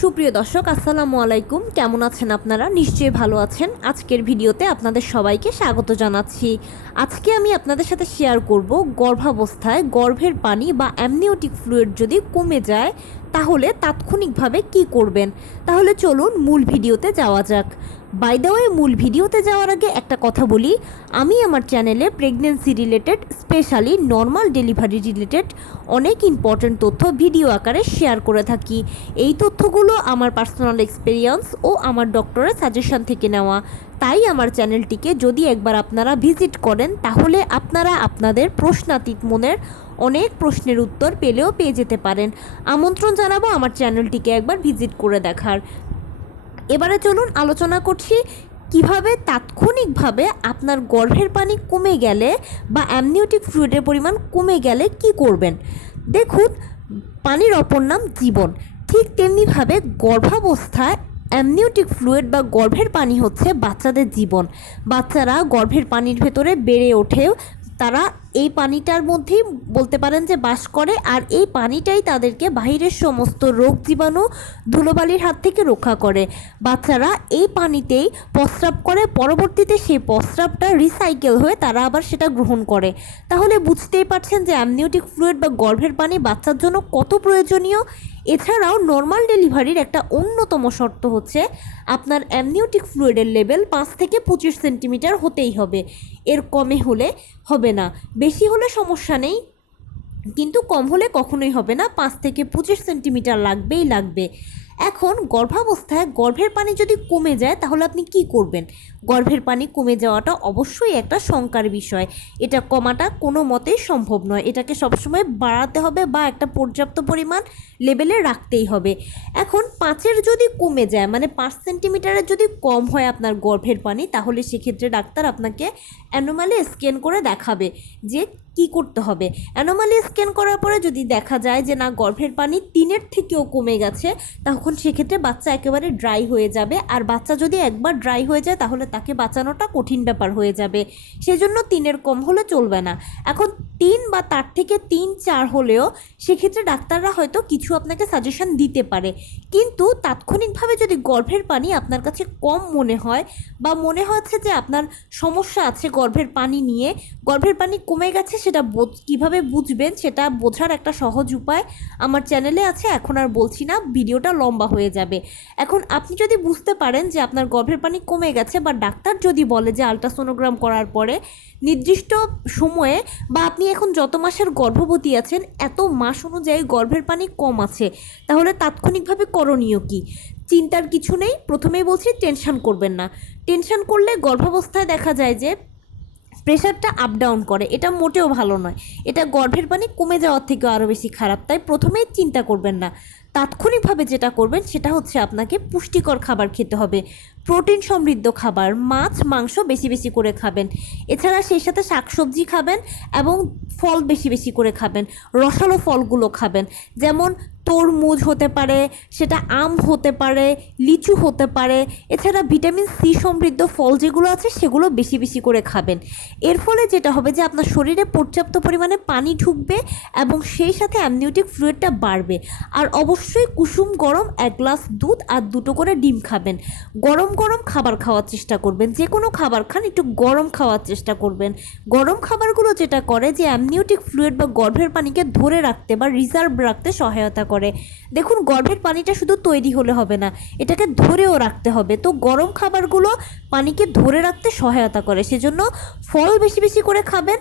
সুপ্রিয় দর্শক, আসসালামু আলাইকুম। কেমন আছেন আপনারা? নিশ্চয়ই ভালো আছেন। আজকের ভিডিওতে আপনাদের সবাইকে স্বাগত জানাচ্ছি। আজকে আমি আপনাদের সাথে শেয়ার করব গর্ভাবস্থায় গর্ভের পানি বা অ্যামনিওটিক ফ্লুইড যদি কমে যায় তাহলে তাৎক্ষণিকভাবে কি করবেন। তাহলে চলুন মূল ভিডিওতে যাওয়া যাক। বাই দ্য ওয়ে, মূল ভিডিওতে যাওয়ার আগে একটা কথা বলি, আমি আমার চ্যানেলে pregnancy related, specially normal delivery related অনেক ইম্পর্ট্যান্ট তথ্য ভিডিও আকারে শেয়ার করে থাকি। এই তথ্যগুলো আমার পার্সোনাল এক্সপেরিয়েন্স ও আমার ডক্টরের সাজেশন থেকে নেওয়া। তাই আমার চ্যানেলটিকে যদি একবার আপনারা ভিজিট করেন তাহলে আপনারা আপনাদের প্রশ্নাতীত মনের অনেক প্রশ্নের উত্তর পেয়ে যেতে পারেন। আমন্ত্রণ জানাবো আমার চ্যানেলটিকে একবার ভিজিট করে দেখার। এবারে চলুন আলোচনা করছি কিভাবে তাৎক্ষণিকভাবে আপনার গর্ভের পানি কমে গেলে বা অ্যামনিওটিক ফ্লুইডের পরিমাণ কমে গেলে কি করবেন। দেখুন, পানির অপর নাম জীবন। ঠিক তেমনিভাবে গর্ভাবস্থায় অ্যামনিওটিক ফ্লুইড বা গর্ভের পানি হচ্ছে বাচ্চাদের জীবন। বাচ্চারা গর্ভের পানির ভেতরে বেড়ে ওঠেও তারা এই পানিটার মধ্যেই বলতে পারেন যে বাস করে, আর এই পানিটাই তাদেরকে বাহিরের সমস্ত রোগ জীবাণু ধুলোবালির হাত থেকে রক্ষা করে। বাচ্চারা এই পানিতেই প্রস্রাব করে, পরবর্তীতে সেই প্রস্রাবটা রিসাইকেল হয়ে তারা আবার সেটা গ্রহণ করে। তাহলে বুঝতেই পারছেন যে অ্যামনিওটিক ফ্লুইড বা গর্ভের পানি বাচ্চার জন্য কত প্রয়োজনীয়। এছাড়াও নর্মাল ডেলিভারির একটা অন্যতম শর্ত হচ্ছে আপনার অ্যামনিওটিক ফ্লুইডের লেভেল 5 থেকে 25 সেন্টিমিটার হতেই হবে। এর কমে হলে হবে না, বেশি হলে সমস্যা নেই, কিন্তু কম হলে কখনোই হবে না। 5 থেকে 25 সেন্টিমিটার লাগবে। এখন গর্ভাবস্থায় গর্ভের পানি যদি কমে যায় তাহলে আপনি কি করবেন। গর্ভের পানি কমে যাওয়াটা অবশ্যই একটা শঙ্কার বিষয়। এটা কমাটা কোনো মতেই সম্ভব নয়। এটাকে সবসময় বাড়াতে হবে বা একটা পর্যাপ্ত পরিমাণ লেভেলে রাখতেই হবে। এখন 5-এর যদি কমে যায়, মানে 5 সেন্টিমিটারের যদি কম হয় আপনার গর্ভের পানি, তাহলে সেক্ষেত্রে ডাক্তার আপনাকে অ্যানোমালি স্ক্যান করে দেখাবে যে কি করতে হবে। অ্যানোমালি স্ক্যান করার পরে যদি দেখা যায় যে না, গর্ভের পানি 3-এর থেকেও কমে গেছে, তখন সেক্ষেত্রে বাচ্চা একেবারে ড্রাই হয়ে যাবে। আর বাচ্চা যদি একবার ড্রাই হয়ে যায় তাহলে তাকে বাঁচানোটা কঠিন ব্যাপার হয়ে যাবে। সেজন্য 3-এর কম হলে চলবে না। এখন 3 বা তার থেকে 3-4 হলেও সেক্ষেত্রে ডাক্তাররা হয়তো কিছু আপনাকে সাজেশন দিতে পারে। কিন্তু তাৎক্ষণিকভাবে যদি গর্ভের পানি আপনার কাছে কম মনে হয় বা মনে হচ্ছে যে আপনার সমস্যা আছে গর্ভের পানি নিয়ে, গর্ভের পানি কমে গেছে, সেটা কীভাবে বুঝবেন সেটা বোঝার একটা সহজ উপায় আমার চ্যানেলে আছে। এখন আর বলছি না, ভিডিওটা লম্বা হয়ে যাবে। এখন আপনি যদি বুঝতে পারেন যে আপনার গর্ভের পানি কমে গেছে, বা ডাক্তার যদি বলে যে আলট্রাসোনোগ্রাম করার পরে নির্দিষ্ট সময়ে বা আপনি এখন যত মাসের গর্ভবতী আছেন এত মাস অনুযায়ী গর্ভের পানি কম আছে, তাহলে তাৎক্ষণিকভাবে করণীয় কী? চিন্তার কিছু নেই। প্রথমেই বলছি, টেনশন করবেন না। টেনশন করলে গর্ভাবস্থায় দেখা যায় যে প্রেশারটা আপ ডাউন করে, এটা মোটেও ভালো নয়। এটা গর্ভের পানি কমে যাওয়ার থেকেও আরও বেশি খারাপ। তাই প্রথমেই চিন্তা করবেন না। তাৎক্ষণিকভাবে যেটা করবেন সেটা হচ্ছে আপনাকে পুষ্টিকর খাবার খেতে হবে, প্রোটিন সমৃদ্ধ খাবার, মাছ মাংস বেশি বেশি করে খাবেন। এছাড়া সেই সাথে শাকসবজি খাবেন এবং ফল বেশি বেশি করে খাবেন। রসালো ফলগুলো খাবেন, যেমন তরমুজ হতে পারে, সেটা আম হতে পারে, লিচু হতে পারে। এছাড়া ভিটামিন সি সমৃদ্ধ ফল যেগুলো আছে সেগুলো বেশি বেশি করে খাবেন। এর ফলে যেটা হবে যে আপনার শরীরে পর্যাপ্ত পরিমাণে পানি ঢুকবে এবং সেই সাথে অ্যামনিওটিক ফ্লুইডটা বাড়বে। আর অবশ্যই কুসুম গরম 1 গ্লাস দুধ আর 2টো করে ডিম খাবেন। গরম গরম খাবার খাওয়ার চেষ্টা করবেন। যে কোনো খাবার খান, একটু গরম খাওয়ার চেষ্টা করবেন। গরম খাবারগুলো যেটা করে যে অ্যামনিওটিক ফ্লুইড বা গর্ভের পানিকে ধরে রাখতে বা রিজার্ভ রাখতে সহায়তা করে। দেখুন, গর্ভের পানিটা শুধু তৈরি হলে হবে না, এটাকে ধরেও রাখতে হবে। তো গরম খাবারগুলো পানিকে ধরে রাখতে সহায়তা করে। সেজন্য ফল বেশি বেশি করে খাবেন,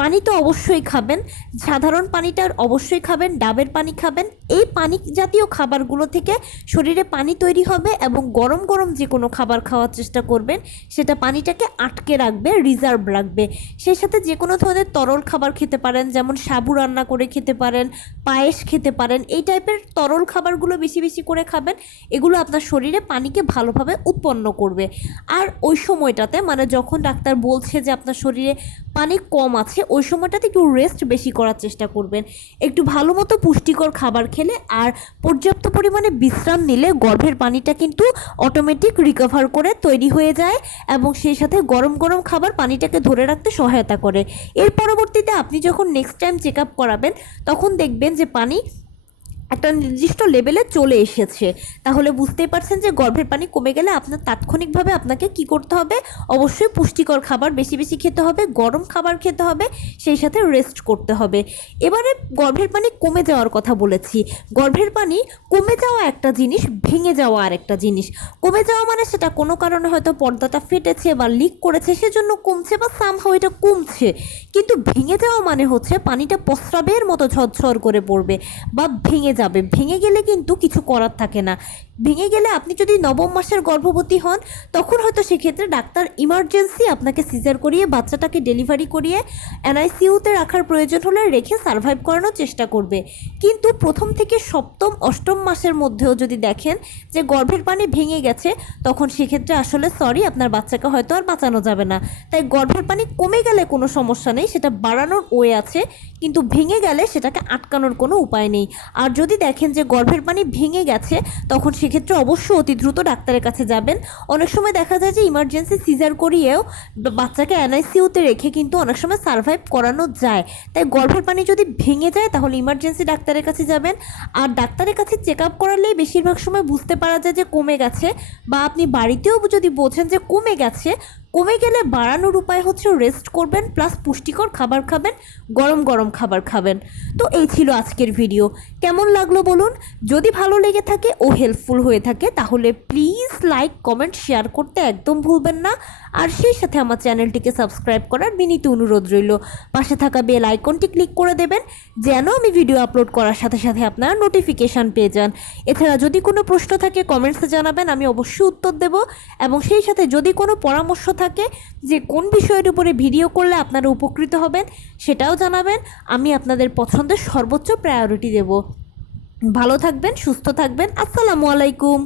পানি তো অবশ্যই খাবেন, সাধারণ পানিটা অবশ্যই খাবেন, ডাবের পানি খাবেন। এই পানি জাতীয় খাবারগুলো থেকে শরীরে পানি তৈরি হবে এবং গরম গরম যে কোনো খাবার খাওয়ার চেষ্টা করবেন, সেটা পানিটাকে আটকে রাখবে, রিজার্ভ রাখবে। সেই সাথে যে কোনো ধরনের তরল খাবার খেতে পারেন, যেমন সাবু রান্না করে খেতে পারেন, পায়েস খেতে পারেন। এই টাইপের তরল খাবারগুলো বেশি বেশি করে খাবেন। এগুলো আপনার শরীরে পানিকে ভালোভাবে উৎপন্ন করবে। আর ওই সময়টাতে, মানে যখন ডাক্তার বলছে যে আপনার শরীরে পানি কম আছে, ওই সময়টাতে একটু রেস্ট বেশি করার চেষ্টা করবেন। একটু ভালো মতো পুষ্টিকর খাবার খেলে আর পর্যাপ্ত পরিমাণে বিশ্রাম নিলে গর্ভের পানিটা কিন্তু অটোমেটিক রিকভার করে তৈরি হয়ে যায় এবং সেই সাথে গরম গরম খাবার পানিটাকে ধরে রাখতে সহায়তা করে। এর পরবর্তীতে আপনি যখন নেক্সট টাইম চেক আপ করাবেন তখন দেখবেন যে পানি একটা নির্দিষ্ট লেভেলে চলে এসেছে, তাহলে বুঝতেই পারছেন যে গর্ভের পানি কমে গেলে আপনার তাৎক্ষণিকভাবে আপনাকে কি করতে হবে, অবশ্যই পুষ্টিকর খাবার বেশি বেশি খেতে হবে, গরম খাবার খেতে হবে, সেই সাথে রেস্ট করতে হবে। এবারে গর্ভের পানি কমে যাওয়ার কথা বলেছি। গর্ভের পানি কমে যাওয়া একটা জিনিস, ভেঙে যাওয়া আর একটা জিনিস। কমে যাওয়া মানে সেটা কোনো কারণে হয়তো পর্দাটা ফেটেছে বা লিক করেছে সেজন্য কমছে বা সামহাও এটা কমছে, কিন্তু ভেঙে যাওয়া মানে হচ্ছে পানিটা প্রস্রাবের মতো ঝরঝর করে পড়বে বা ভেঙে যাবে। ভেঙে গেলে কিন্তু কিছু করার থাকে না। ভেঙে গেলে আপনি যদি নবম মাসের গর্ভবতী হন তখন হয়তো সেক্ষেত্রে ডাক্তার ইমার্জেন্সি আপনাকে সিজার করিয়ে বাচ্চাটাকে ডেলিভারি করিয়ে এনআইসিইউতে রাখার প্রয়োজন হলে রেখে সারভাইভ করানোর চেষ্টা করবে। কিন্তু প্রথম থেকে সপ্তম অষ্টম মাসের মধ্যেও যদি দেখেন যে গর্ভের পানি ভেঙে গেছে, তখন সেক্ষেত্রে আসলে সরি, আপনার বাচ্চাকে হয়তো আর বাঁচানো যাবে না। তাই গর্ভের পানি কমে গেলে কোনো সমস্যা নেই, সেটা বাড়ানোর ওয়ে আছে, কিন্তু ভেঙে গেলে সেটাকে আটকানোর কোনো উপায় নেই। আর যদি দেখেন যে গর্ভের পানি ভেঙে গেছে তখন সেক্ষেত্রে অবশ্যই অতি দ্রুত ডাক্তারের কাছে যাবেন। অনেক সময় দেখা যায় যে ইমার্জেন্সি সিজার করিয়েও বাচ্চাকে এনআইসিইউতে রেখে কিন্তু অনেক সময় সারভাইভ করানো যায়। তাই গর্ভের পানি যদি ভেঙে যায় তাহলে ইমার্জেন্সি ডাক্তারের কাছে যাবেন। আর ডাক্তারের কাছে চেক আপ করালেই বেশিরভাগ সময় বুঝতে পারা যায় যে কমে গেছে, বা আপনি বাড়িতেও যদি বোঝেন যে কমে গেছে, কমে গেলে বাড়ানোর উপায় হচ্ছে রেস্ট করবেন, প্লাস পুষ্টিকর খাবার খাবেন, গরম গরম খাবার খাবেন। তো এই ছিল আজকের ভিডিও। কেমন লাগলো বলুন? যদি ভালো লেগে থাকে ও হেল্পফুল হয়ে থাকে তাহলে প্লিজ লাইক, কমেন্ট, শেয়ার করতে একদম ভুলবেন না। আর সেই সাথে আমার চ্যানেলটিকে সাবস্ক্রাইব করার বিনীত অনুরোধ রইল। পাশে থাকা বেল আইকনটি ক্লিক করে দেবেন যেন আমি ভিডিও আপলোড করার সাথে সাথে আপনারা নোটিফিকেশান পেয়ে যান। এছাড়া যদি কোনো প্রশ্ন থাকে কমেন্টসে জানাবেন, আমি অবশ্যই উত্তর দেব। এবং সেই সাথে যদি কোনো পরামর্শ থাকে যে কোন বিষয়ের উপরে ভিডিও করলে আপনারা উপকৃত হবেন সেটাও জানাবেন, আমি আপনাদের পছন্দের সর্বোচ্চ প্রায়োরিটি দেব। ভালো থাকবেন, সুস্থ থাকবেন। আসসালামু আলাইকুম।